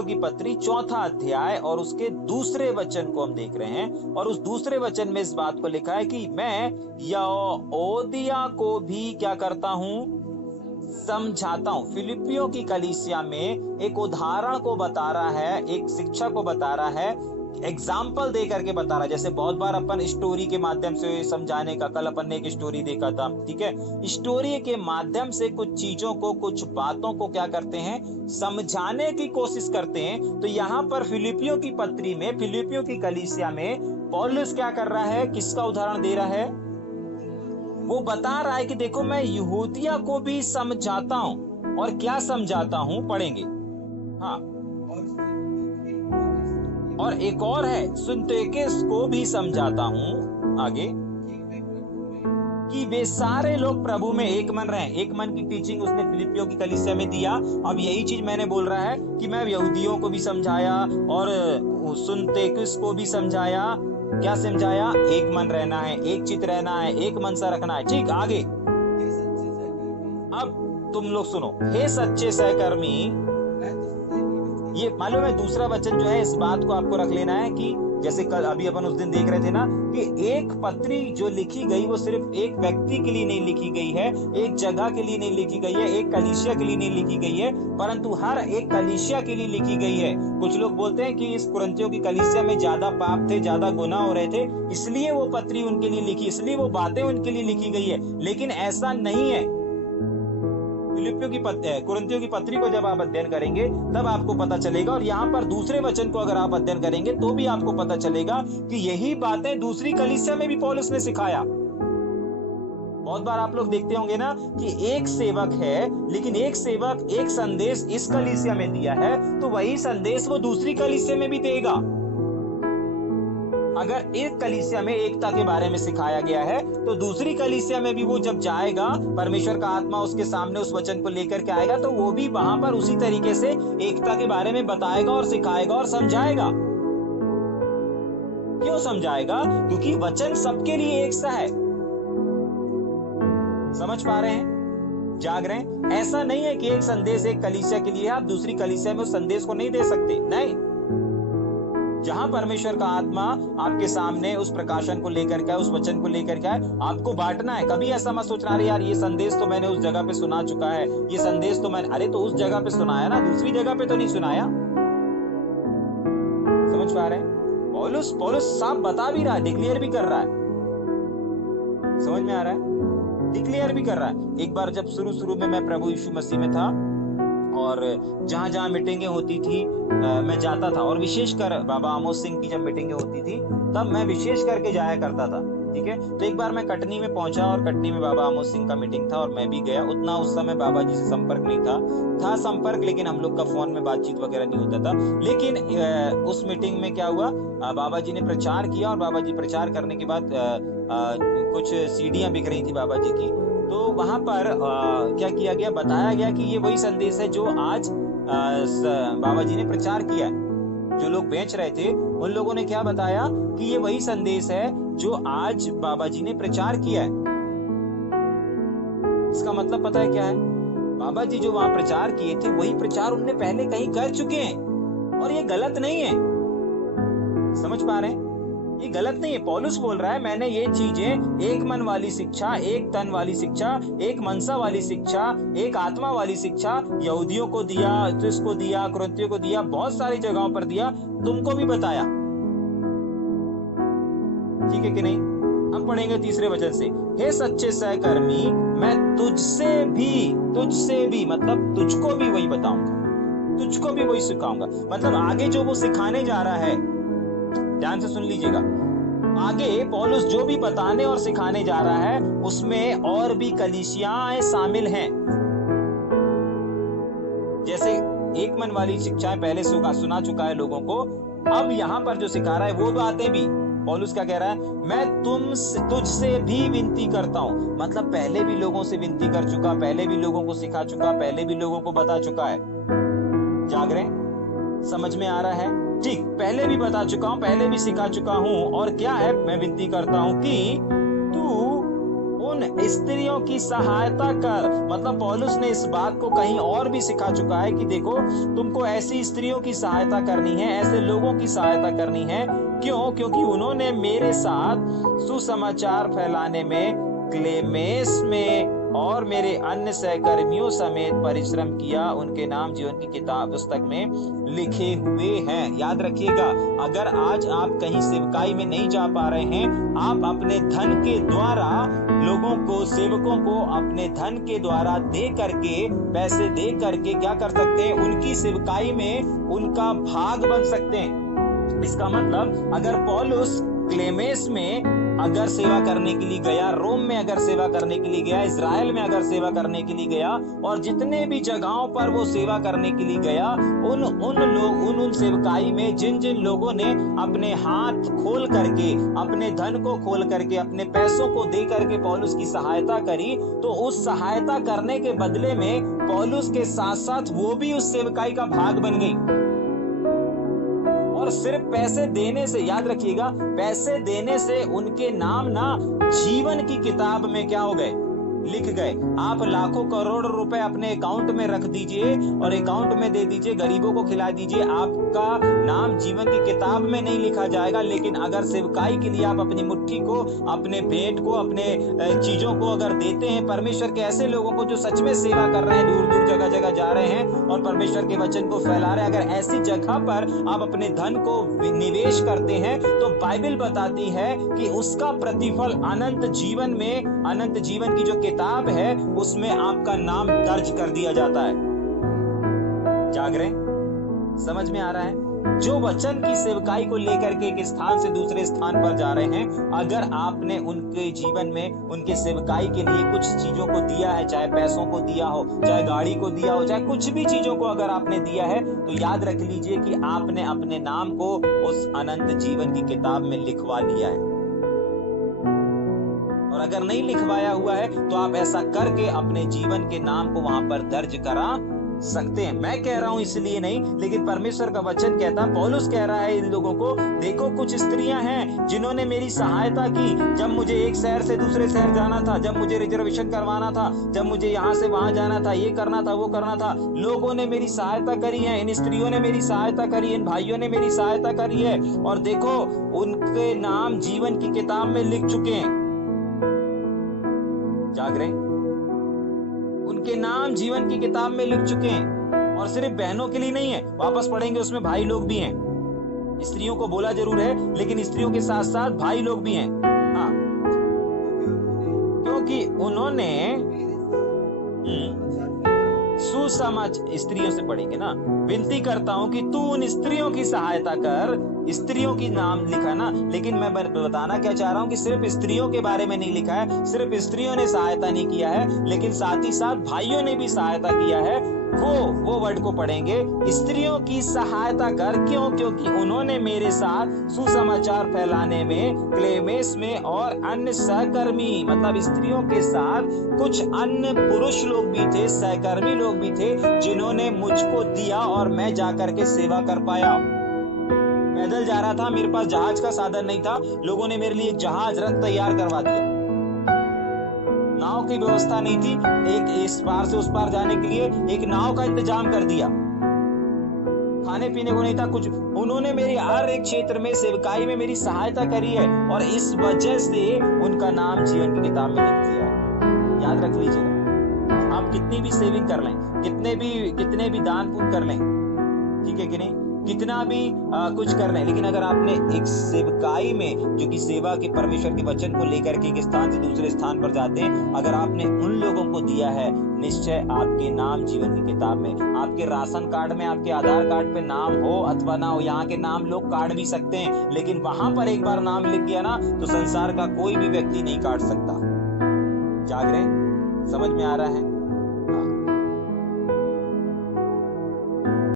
फिलिप्पियों की पत्री 4 अध्याय और उसके दूसरे वचन को हम देख रहे हैं। और उस दूसरे वचन में इस बात को लिखा है कि मैं युओदिया को भी क्या करता हूं, समझाता हूं। फिलिप्पियों की कलीसिया में एक उदाहरण को बता रहा है, एक शिक्षा को बता रहा है, एग्जाम्पल दे करके बता रहा है। जैसे बहुत बार अपन स्टोरी के माध्यम से समझाने का, कल अपन ने एक स्टोरी देखा था, ठीक है। स्टोरी के माध्यम से कुछ चीजों को, कुछ बातों को क्या करते हैं, समझाने की कोशिश करते हैं। तो यहाँ पर फिलिप्पियों की पत्री में, फिलिप्पियों की कलीसिया में पौलुस क्या कर रहा है, किसका उदाहरण दे रहा है, वो बता रहा है कि देखो मैं यहूदिया को भी समझाता हूं। और क्या समझाता हूं, पढ़ेंगे। हाँ, और एक और है, सुन्तेकिस को भी समझाता हूं, आगे, कि वे सारे लोग प्रभु में एक मन रहे। एक मन की टीचिंग उसने फिलिप्पियों की कलीसिया में दिया। अब यही चीज मैंने बोल रहा है कि मैं यहूदियों को भी समझाया और सुन्तेकिस को भी समझाया। क्या समझाया, एक मन रहना है, एक चित रहना है, एक मन सा रखना है। ठीक, आगे अब तुम लोग सुनो, हे सच्चे सहकर्मी। ये मालूम है दूसरा वचन जो है, इस बात को आपको रख लेना है कि जैसे कल अभी अपन उस दिन देख रहे थे ना कि एक पत्री जो लिखी गई वो सिर्फ एक व्यक्ति के लिए नहीं लिखी गई है, एक जगह के लिए नहीं लिखी गई है, एक कलीसिया के लिए नहीं लिखी गई है, परंतु हर एक कलीसिया के लिए लिखी गई है। कुछ लोग बोलते हैं कि इस कुरिन्थियों की कलीसिया में ज्यादा पाप थे, ज्यादा गुनाह हो रहे थे, इसलिए वो पत्री उनके लिए लिखी, इसलिए वो बातें उनके लिए लिखी गई है। लेकिन ऐसा नहीं है। फिलिप्पियों की कुरिन्थियों की पत्री को जब आप अध्ययन करेंगे तब आपको पता चलेगा, और यहाँ पर दूसरे वचन को अगर आप अध्ययन करेंगे तो भी आपको पता चलेगा कि यही बातें दूसरी कलीसिया में भी पौलुस ने सिखाया। बहुत बार आप लोग देखते होंगे ना कि एक सेवक है, लेकिन एक सेवक एक संदेश इस कलीसिया में दिया है तो वही संदेश वो दूसरी कलीसिया में भी देगा। अगर एक कलीसिया में एकता के बारे में सिखाया गया है तो दूसरी कलीसिया में भी वो जब जाएगा, परमेश्वर का आत्मा उसके सामने उस वचन को लेकर के आएगा तो वो भी वहां पर उसी तरीके से एकता के बारे में बताएगा और सिखाएगा और समझाएगा। क्यों समझाएगा? क्योंकि वचन सबके लिए एक सा है। समझ पा रहे हैं, जाग रहे हैं? ऐसा नहीं है कि एक संदेश एक कलीसिया के लिए आप दूसरी कलीसिया में उस संदेश को नहीं दे सकते, नहीं। जहां परमेश्वर का आत्मा आपके सामने उस प्रकाशन को लेकर के, उस वचन को लेकर के आपको बांटना है। कभी ऐसा मत सोचना अरे यार ये संदेश तो मैंने उस जगह पे सुना चुका है, ये संदेश तो मैंने, अरे तो उस जगह पे सुनाया ना, दूसरी जगह पे तो नहीं सुनाया। समझ पा रहे हैं? पौलुस साफ बता भी रहा है, डिक्लेयर भी कर रहा है। समझ में आ रहा है? डिक्लेयर भी कर रहा है। एक बार जब शुरू में मैं प्रभु यीशु मसीह में था और जहां जहां मीटिंगें होती थी मैं जाता था, और विशेषकर बाबा आमोस सिंह की जब मीटिंगें होती थी तब मैं विशेष करके जाया करता था। ठीक है, तो एक बार मैं कटनी में पहुंचा और कटनी में बाबा आमोस सिंह का मीटिंग था और मैं भी गया। उतना उस समय बाबा जी से संपर्क नहीं था संपर्क, लेकिन हम लोग का फोन में बातचीत वगैरह नहीं होता था। लेकिन उस मीटिंग में क्या हुआ, बाबा जी ने प्रचार किया और बाबा जी प्रचार करने के बाद कुछ सीढ़ियां बिक रही थी बाबा जी की। तो वहां पर क्या किया गया, बताया गया कि ये वही संदेश है जो आज बाबा जी ने प्रचार किया है। जो लोग बेच रहे थे उन लोगों ने क्या बताया कि ये वही संदेश है जो आज बाबा जी ने प्रचार किया है। इसका मतलब पता है क्या है? बाबा जी जो वहां प्रचार किए थे वही प्रचार उनने पहले कहीं कर चुके हैं और ये गलत नहीं है। समझ पा रहे हैं? ये गलत नहीं है। पौलुस बोल रहा है मैंने ये चीजें, एक मन वाली शिक्षा, एक तन वाली शिक्षा, एक मनसा वाली शिक्षा, एक आत्मा वाली शिक्षा यहूदियों को दिया, इसको दिया, कुरिन्थियों को दिया, बहुत सारी जगहों पर दिया, तुमको भी बताया। ठीक है कि नहीं? हम पढ़ेंगे तीसरे वचन से, हे सच्चे सहकर्मी, मैं तुझसे भी मतलब तुझको भी वही बताऊंगा, तुझको भी वही सिखाऊंगा। मतलब आगे जो वो सिखाने जा रहा है, ध्यान से सुन लीजिएगा, आगे पौलुस जो भी बताने और सिखाने जा रहा है उसमें और भी कलीसियाएं शामिल हैं। जैसे एक मन वाली शिक्षाएं पहले सुना चुका है लोगों को, अब यहां पर जो सिखा रहा है वो बातें भी पौलुस क्या कह रहा है, मैं तुझसे भी विनती करता हूं। मतलब पहले भी लोगों से विनती कर चुका, पहले भी लोगों को सिखा चुका, पहले भी लोगों को बता चुका है। जाग रहे? समझ में आ रहा है? ठीक, पहले भी बता चुका हूं, पहले भी सिखा चुका हूं। और क्या है, मैं विनती करता हूं कि तू उन उन स्त्रियों की सहायता कर। मतलब पौलुस ने इस बात को कहीं और भी सिखा चुका है कि देखो, तुमको ऐसी स्त्रियों की सहायता करनी है, ऐसे लोगों की सहायता करनी है। क्यों? क्योंकि उन्होंने मेरे साथ सुसमाचार फैलाने में, क्लेमेस में और मेरे अन्य सहकर्मियों समेत परिश्रम किया। उनके नाम जीवन की किताब पुस्तक में लिखे हुए हैं। याद रखिएगा, अगर आज आप कहीं सेवकाई में नहीं जा पा रहे हैं, आप अपने धन के द्वारा लोगों को, सेवकों को अपने धन के द्वारा दे करके, पैसे दे करके क्या कर सकते हैं? उनकी सेवकाई में उनका भाग बन सकते हैं। इसका मतलब अगर पौलुस क्लेमेस में अगर सेवा करने के लिए गया, रोम में अगर सेवा करने के लिए गया, इजराइल में अगर सेवा करने के लिए गया, और जितने भी जगहों पर वो सेवा करने के लिए गया, उन सेवकाई में जिन जिन लोगों ने अपने हाथ खोल करके, अपने धन को खोल करके, अपने पैसों को दे करके पौलुस की सहायता करी, तो उस सहायता करने के बदले में पौलुस के साथ साथ वो भी उस सेवकाई का भाग बन गई। और सिर्फ पैसे देने से, याद रखिएगा, पैसे देने से उनके नाम ना जीवन की किताब में क्या हो गए? लिख गए। आप लाखों करोड़ रुपए अपने अकाउंट में रख दीजिए और अकाउंट में दे दीजिए, गरीबों को खिला दीजिए, आपका नाम जीवन की किताब में नहीं लिखा जाएगा। लेकिन अगर सेवकाई के लिए आप अपनी मुट्ठी को, अपने भेंट को, अपने चीजों को अगर देते हैं परमेश्वर के ऐसे लोगों को जो सच में सेवा कर रहे हैं, दूर दूर जगह जगह जा रहे हैं और परमेश्वर के वचन को फैला रहे हैं, अगर ऐसी जगह पर आप अपने धन को निवेश करते हैं, तो बाइबल बताती है कि उसका प्रतिफल अनंत जीवन में, अनंत जीवन की जो किताब है उसमें आपका नाम दर्ज कर दिया जाता है। जाग रहे? समझ में आ रहा है? जो वचन की सेवकाई को लेकर के एक स्थान से दूसरे स्थान पर जा रहे हैं, अगर आपने उनके जीवन में, उनके सेवकाई के लिए कुछ चीजों को दिया है, चाहे पैसों को दिया हो, चाहे गाड़ी को दिया हो, चाहे कुछ भी चीजों को अगर आपने दिया है, तो याद रख लीजिए कि आपने अपने नाम को उस अनंत जीवन की किताब में लिखवा लिया है। और अगर नहीं लिखवाया हुआ है तो आप ऐसा करके अपने जीवन के नाम को वहां पर दर्ज करा सकते हैं। मैं कह रहा हूं इसलिए नहीं, लेकिन परमेश्वर का वचन कहता, पौलुस कह रहा है इन लोगों को, देखो कुछ स्त्रियां हैं जिन्होंने मेरी सहायता की। जब मुझे एक शहर से दूसरे शहर जाना था, जब मुझे रिजर्वेशन करवाना था, जब मुझे यहाँ से वहां जाना था, ये करना था, वो करना था, लोगों ने मेरी सहायता करी है, इन स्त्रियों ने मेरी सहायता करी, इन भाइयों ने मेरी सहायता करी है। और देखो, उनके नाम जीवन की किताब में लिख चुके हैं। जाग रहे? उनके नाम जीवन की किताब में लिख चुके हैं। और सिर्फ बहनों के लिए नहीं है, वापस पढ़ेंगे उसमें भाई लोग भी हैं। स्त्रियों को बोला जरूर है, लेकिन स्त्रियों के साथ साथ भाई लोग भी हैं। हाँ, क्योंकि उन्होंने सुसमाचार, स्त्रियों से पढ़ेंगे ना, विनती करता हूं कि तू उन स्त्रियों की सहायता कर। स्त्रियों की नाम लिखा ना, लेकिन मैं बताना क्या चाह रहा हूं कि सिर्फ स्त्रियों के बारे में नहीं लिखा है, सिर्फ स्त्रियों ने सहायता नहीं किया है, लेकिन साथ ही साथ भाइयों ने भी सहायता किया है। वो वर्ड को पढ़ेंगे, स्त्रियों की सहायता कर। क्यों? क्योंकि उन्होंने मेरे साथ सुसमाचार फैलाने में, क्लेमेस में और अन्य सहकर्मी, मतलब स्त्रियों के साथ कुछ अन्य पुरुष लोग भी थे, सहकर्मी लोग भी थे, जिन्होंने मुझको दिया और मैं जाकर के सेवा कर पाया। पैदल जा रहा था, मेरे पास जहाज का साधन नहीं था, लोगों ने मेरे लिए एक जहाज रथ तैयार करवा दिया। नाव की व्यवस्था नहीं थी, एक इस पार से उस पार जाने के लिए एक नाव का इंतजाम कर दिया। खाने पीने को नहीं था कुछ, उन्होंने मेरी हर एक क्षेत्र में, सेवकाई में मेरी सहायता करी है, और इस वजह से उनका नाम जीवन की किताब में लिख दिया है। याद रख लीजिएगा, आप कितनी भी सेविंग कर लें, कितने भी दान पुण्य कर लें, ठीक है कि नहीं, कितना भी कुछ कर रहे हैं, लेकिन अगर आपने एक सेवकाई में, जो कि सेवा के परमेश्वर के वचन को लेकर के एक स्थान से दूसरे स्थान पर जाते हैं, अगर आपने उन लोगों को दिया है, निश्चय आपके नाम जीवन की किताब में, आपके राशन कार्ड में, आपके आधार कार्ड पे नाम हो अथवा ना हो, यहाँ के नाम लोग काट भी सकते हैं, लेकिन वहां पर एक बार नाम लिख गया ना, तो संसार का कोई भी व्यक्ति नहीं काट सकता। जाग रहे? समझ में आ रहा है?